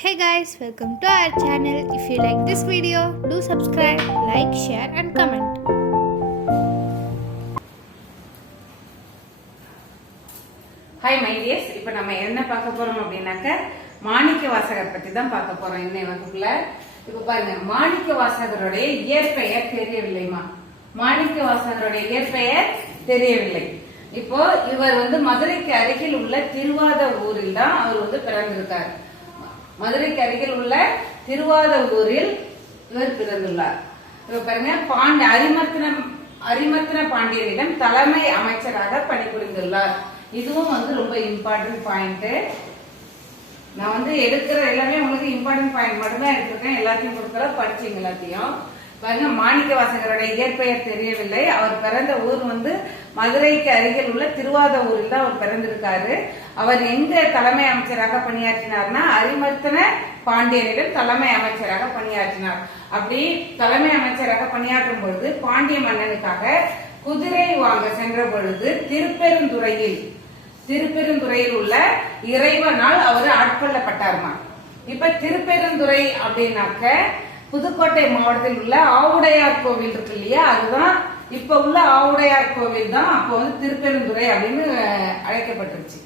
Hey guys, welcome to our channel. If you like this video, do subscribe, like, share and comment. Hi my dears இப்போ நம்ம என்ன பார்க்க போறோம் அப்படின்னாக்க மாணிக்க வாசகர் பத்தி தான் பார்க்க போறோம் இன்னை வகுப்புல. இப்போ பாருங்க மாணிக்க வாசகருடைய இயற்பெயர் தெரியவில்லைமா மாணிக்க வாசகருடைய இயற்பெயர் தெரியவில்லை. இப்போ இவர் வந்து மதுரைக்கு அருகில் உள்ள திருவாத ஊரில் தான் அவர் வந்து பிறந்திருக்கார். மதுரைக்கு அருகில் உள்ள திருவாத இவர் பிறந்துள்ளார். இவர் பாருங்க பாண்டி அரிமர்த்தனம் அரிமர்த்தன பாண்டியனிடம் தலைமை அமைச்சராக பணிபுரிந்துள்ளார். இதுவும் வந்து ரொம்ப இம்பார்ட்டன்ட் பாயிண்ட் நான் வந்து எடுக்கிற எல்லாமே உங்களுக்கு இம்பார்ட்டன்ட் பாயிண்ட் மட்டும்தான் எடுத்திருக்கேன். எல்லாத்தையும் கொடுக்குற படிச்சீங்க எல்லாத்தையும். பாருங்க மாணிக்க வாசகருடைய இயற்பெயர் தெரியவில்லை. அவர் பிறந்த ஊர் வந்து மதுரைக்கு அருகில் உள்ள திருவாத ஊரில் தான் அவர் பிறந்திருக்காரு. அவர் எங்க தலைமை அமைச்சராக பணியாற்றினார்னா அரிமர்த்தன பாண்டியனிடம் தலைமை அமைச்சராக பணியாற்றினார். அப்படி தலைமை அமைச்சராக பணியாற்றும் பொழுது பாண்டிய மன்னனுக்காக குதிரை வாங்க சென்ற பொழுது திருப்பெருந்துறையில் திருப்பெருந்துறையில் உள்ள இறைவனால் அவர் ஆட்கொள்ளப்பட்டார்மா. இப்ப திருப்பெருந்துறை அப்படின்னாக்க புதுக்கோட்டை மாவட்டத்தில் உள்ள ஆவுடையார் கோவில் இருக்கு இல்லையா? அதுதான் இப்ப உள்ள ஆவுடையார் கோவில் தான் அப்போ வந்து திருப்பெருந்துறை அப்படின்னு அழைக்கப்பட்டுருச்சு.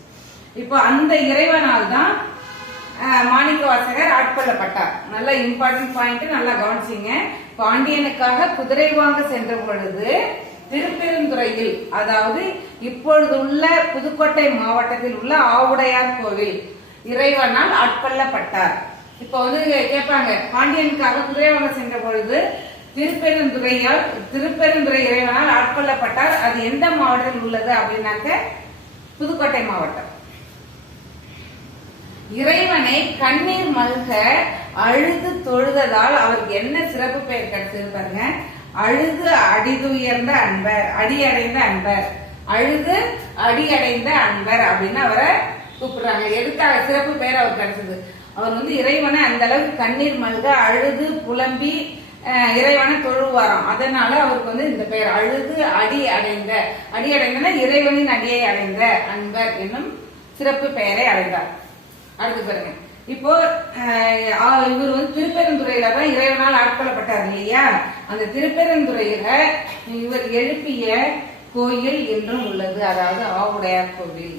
இப்போ அந்த இறைவனால் தான் மாணிக்க வாசகர் ஆட்கொள்ளப்பட்டார். நல்ல இம்பார்ட்டன்ட் பாயிண்ட் நல்லா கவனிச்சிங்க. பாண்டியனுக்காக குதிரை வாங்க சென்ற பொழுது திருப்பெருந்துறையில் அதாவது இப்பொழுது உள்ள புதுக்கோட்டை மாவட்டத்தில் உள்ள ஆவுடையார் கோவில் இறைவனால் ஆட்கொள்ளப்பட்டார். இப்போ வந்து கேட்பாங்க பாண்டியனுக்காக குதிரைவாங்க சென்ற பொழுது திருப்பெருந்துறையால் திருப்பெருந்துறை இறைவனால் ஆட்கொள்ளப்பட்டார் அது எந்த மாவட்டத்தில் உள்ளது அப்படின்னாக்க புதுக்கோட்டை மாவட்டம். இறைவனை கண்ணீர் மல்க அழுது தொழுததால் அவருக்கு என்ன சிறப்பு பெயர் கிடைச்சது பாருங்க. அழுது அடிதுயர்ந்த அன்பர் அடி அடைந்த அன்பர். அழுது அடி அடைந்த அன்பர் அப்படின்னு அவரை கூப்பிடுறாங்க. எதுக்காக சிறப்பு பெயர் அவர் கிடைச்சது? அவர் வந்து இறைவனை அந்த அளவுக்கு கண்ணீர் மல்க அழுது புலம்பி இறைவனை தொழுவாராம். அதனால அவருக்கு வந்து இந்த பெயர் அழுது அடி அடைந்த. அடி அடைந்தனா இறைவனின் அடியை அடைந்த அன்பர் என்னும் சிறப்பு பெயரை அடைந்தார். அடுத்து பாருங்க. இப்போ இவர் வந்து திருப்பெருந்துறையில தான் இறைவனால் ஆட்கொள்ளப்பட்டார் இல்லையா? அந்த திருப்பெருந்துறையில இவர் எழுப்பிய கோயில் என்றும் உள்ளது. அதாவது ஆவுடையார் கோவில்.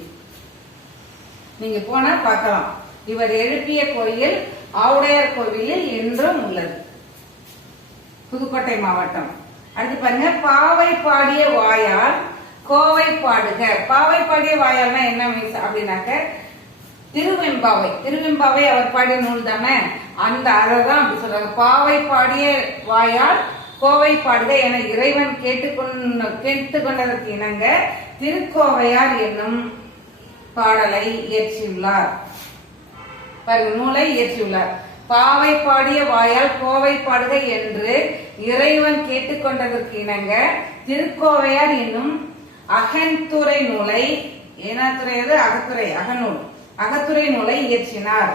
நீங்க போனா பார்க்கலாம். இவர் எழுப்பிய கோயில் ஆவுடையார் கோவிலில் என்றும் உள்ளது. புதுக்கோட்டை மாவட்டம். அடுத்து பாருங்க பாவை பாடிய வாயால் கோவை பாடுக. பாவை பாடிய வாயால்னா என்ன மீன்ஸ் அப்படின்னாக்க திருவெம்பாவை. திருவெம்பாவை அவர் பாடிய நூல் தானே? அந்த அதை தான் அப்படி சொல்றாங்க. பாவை பாடிய வாயால் கோவை பாடுக என இறைவன் கேட்டுக்கொண்டு கேட்டுக்கொண்டதற்கு இணங்க திருக்கோவையார் என்னும் பாடலை இயற்றியுள்ளார். பாருங்க நூலை இயற்றியுள்ளார். பாவை பாடிய வாயால் கோவை பாடுக என்று இறைவன் கேட்டுக்கொண்டதற்கு இணங்க திருக்கோவையார் என்னும் அகன்துறை நூலை ஏனாத்துறையது அது? அகத்துறை அகநூல். அகத்துறை நூலை இயற்றினார்.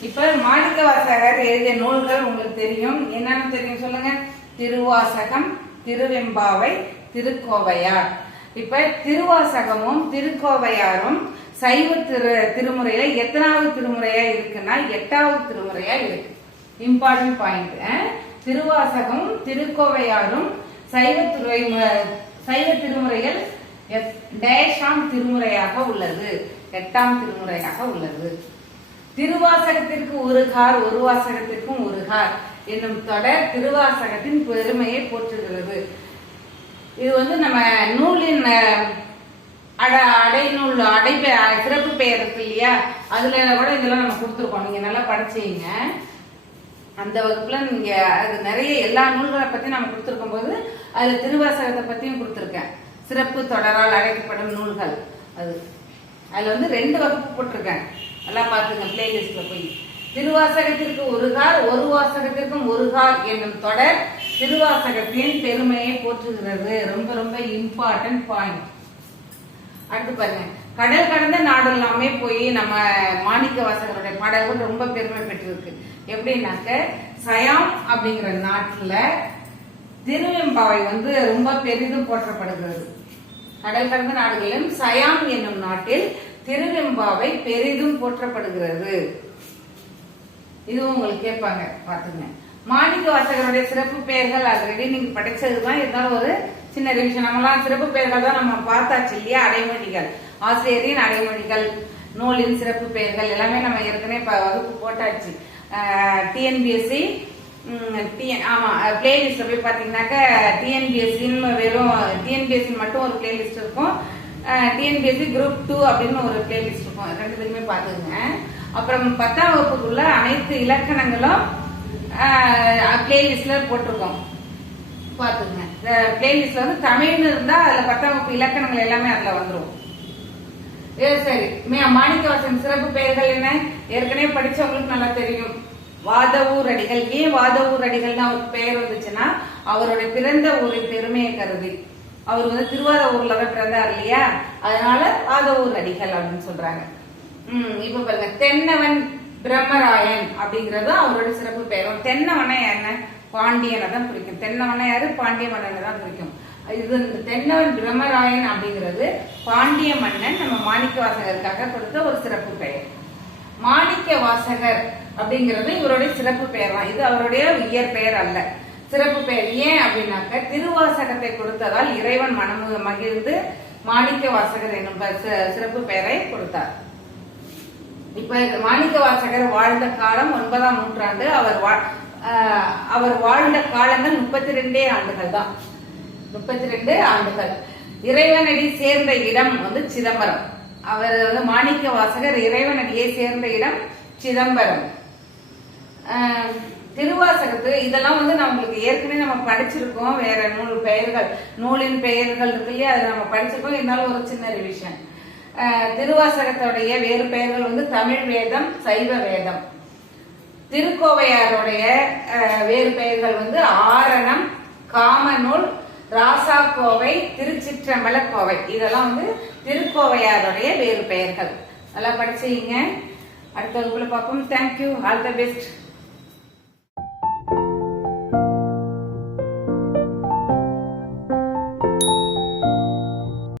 இப்ப மாணிக்க வாசகர் எழுதிய நூல்கள் உங்களுக்கு தெரியும். என்னன்னு தெரியும் சொல்லுங்க? திருவாசகம் திருவெம்பாவை திருக்கோவையார். இப்ப திருவாசகமும் திருக்கோவையாரும் சைவ திரு திருமுறையில எத்தனாவது திருமுறையா இருக்குன்னா எட்டாவது திருமுறையா இருக்கு. இம்பார்ட்டன்ட் பாயிண்ட் திருவாசகம் திருக்கோவையாரும் சைவ துறை சைவ திருமுறையில் எத்- டேஷாம் திருமுறையாக உள்ளது. எட்டாம் திருமுறையாக உள்ளது. திருவாசகத்திற்கு ஒரு கார் ஒரு வாசகத்திற்கும் ஒரு கார் என்னும் தொடர் திருவாசகத்தின் பெருமையை போற்றுகிறது. இது வந்து நம்ம நூலின் அடை அடைநூல் அடை பெ- சிறப்பு பெயர் இருக்கு இல்லையா? அதுல கூட இதெல்லாம் நம்ம கொடுத்துருக்கோம். நீங்க நல்லா படிச்சீங்க. அந்த வகுப்புல நீங்க அது நிறைய எல்லா நூல்களை பத்தி நம்ம கொடுத்துருக்கும் போது அதுல திருவாசகத்தை பத்தியும் கொடுத்துருக்கேன். சிறப்பு தொடரால் அழைக்கப்படும் நூல்கள். அது அதுல வந்து ரெண்டு வகுப்பு போட்டிருக்கேன். நல்லா பாத்துங்க பிளேலிஸ்ட்ல போய். திருவாசகத்திற்கு ஒரு கார் ஒரு வாசகத்திற்கும் ஒரு கார் என்னும் தொடர் திருவாசகத்தின் பெருமையை போற்றுகிறது. ரொம்ப ரொம்ப இம்பார்ட்டன்ட் பாயிண்ட் அடுத்து பாருங்க. கடல் கடந்த நாடு எல்லாமே போய் நம்ம மாணிக்க வாசகருடைய பாடல்கள் ரொம்ப பெருமை பெற்றிருக்கு. எப்படின்னாக்க சயாம் அப்படிங்கிற நாட்டுல திருவெம்பாவை வந்து ரொம்ப பெரிதும் போற்றப்படுகிறது. கடல் கடந்த நாடுகளிலும் சயாம் என்னும் நாட்டில் திருவெம்பாவை பெரிதும் போற்றப்படுகிறது. இதுவும் உங்களுக்கு கேட்பாங்க பாத்துங்க மாணிக்க வாசகருடைய சிறப்பு பெயர்கள் ஆல்ரெடி நீங்க படிச்சதுதான். இருந்தாலும் ஒரு சின்ன ரிவிஷன் நம்மலாம் சிறப்பு பெயர்கள் தான் நம்ம பார்த்தாச்சு இல்லையா? அடைமொழிகள். ஆசிரியரின் அடைமொழிகள் நூலின் சிறப்பு பெயர்கள் எல்லாமே நம்ம ஏற்கனவே இப்போ வகுப்பு போட்டாச்சு. டிஎன்பிஎஸ்சி டிஎன் ஆமா பிளேலிஸ்ட்ல போய் பாத்தீங்கன்னாக்க டிஎன்பிஎஸ்சின்னு வெறும் டிஎன்பிஎஸ்சி மட்டும் ஒரு பிளேலிஸ்ட் இருக்கும். டிஎன்பிஎஸ்சி குரூப் டூ அப்படின்னு ஒரு பிளேலிஸ்ட் இருக்கும். ரெண்டு பேருமே அப்புறம் பத்தாம் வகுப்புக்குள்ள அனைத்து இலக்கணங்களும் பிளேலிஸ்ட்ல போட்டிருக்கோம். பாத்துங்க பிளேலிஸ்ட்ல வந்து தமிழ்னு இருந்தா அதுல பத்தாம் வகுப்பு இலக்கணங்கள் எல்லாமே அதுல வந்துரும். ஏ சரி. மே- மாணிக்கவாசன் சிறப்பு பெயர்கள் என்ன? ஏற்கனவே படிச்சவங்களுக்கு நல்லா தெரியும். வாதவூர் அடிகள் ஏன் வாதவூர் அடிகள்னு அவருக்கு பெயர் வந்துச்சுன்னா அவருடைய பிறந்த ஊரின் பெருமையை கருதி. அவர் வந்து திருவாரூர்ல தான் பிறந்தார் இல்லையா? அதனால வாதவூர் அடிகள் அப்படின்னு சொல்றாங்க. உம் இப்ப பாருங்க. தென்னவன் பிரம்மராயன் அப்படிங்கறது அவரோட சிறப்பு பெயரும் தென்னவனை என்ன? பாண்டியனை தான் குறிக்கும். தென்னவனை யாரு? பாண்டிய மன்னனை தான் குறிக்கும். இது இந்த தென்னவன் பிரம்மராயன் அப்படிங்கிறது பாண்டிய மன்னன் நம்ம மாணிக்க வாசகருக்காக கொடுத்த ஒரு சிறப்பு பெயர். மாணிக்க வாசகர் அப்படிங்கிறது இவருடைய சிறப்பு பெயர் தான். இது அவருடைய உயர் பெயர் அல்ல. சிறப்பு பெயர் ஏன் அப்படின்னாக்க திருவாசகத்தை கொடுத்ததால் இறைவன் மனமு மகிழ்ந்து மாணிக்க வாசகர் என்னும் ப- சிறப்பு பெயரை கொடுத்தார். இப்ப மாணிக்க வாசகர் வாழ்ந்த காலம் ஒன்பதாம் நூற்றாண்டு. அவர் அவர் வாழ்ந்த காலங்கள் முப்பத்தி ரெண்டே ஆண்டுகள் தான். முப்பத்தி ரெண்டு ஆண்டுகள். இறைவனடி சேர்ந்த இடம் வந்து சிதம்பரம். அவர் வந்து மாணிக்க வாசகர் இறைவனடியை சேர்ந்த இடம் சிதம்பரம். திருவாசகத்து இதெல்லாம் வந்து நம்மளுக்கு ஏற்கனவே நம்ம படிச்சிருக்கோம். வேற நூல் பெயர்கள் நூலின் பெயர்கள் இருக்கு இல்லையா? அதை நம்ம படிச்சிருக்கோம். இருந்தாலும் ஒரு சின்ன ரிவிஷன் திருவாசகத்துடைய வேறு பெயர்கள் வந்து தமிழ் வேதம் சைவ வேதம். திருக்கோவையாருடைய வேறு பெயர்கள் வந்து ஆரணம் காமநூல் ராசாக்கோவை திருச்சிற்றம்பல கோவை இதெல்லாம் வந்து திருக்கோவையாருடைய வேறு பெயர்கள். நல்லா படிச்சீங்க. அடுத்த வகுப்புல பார்ப்போம். Thank you all the best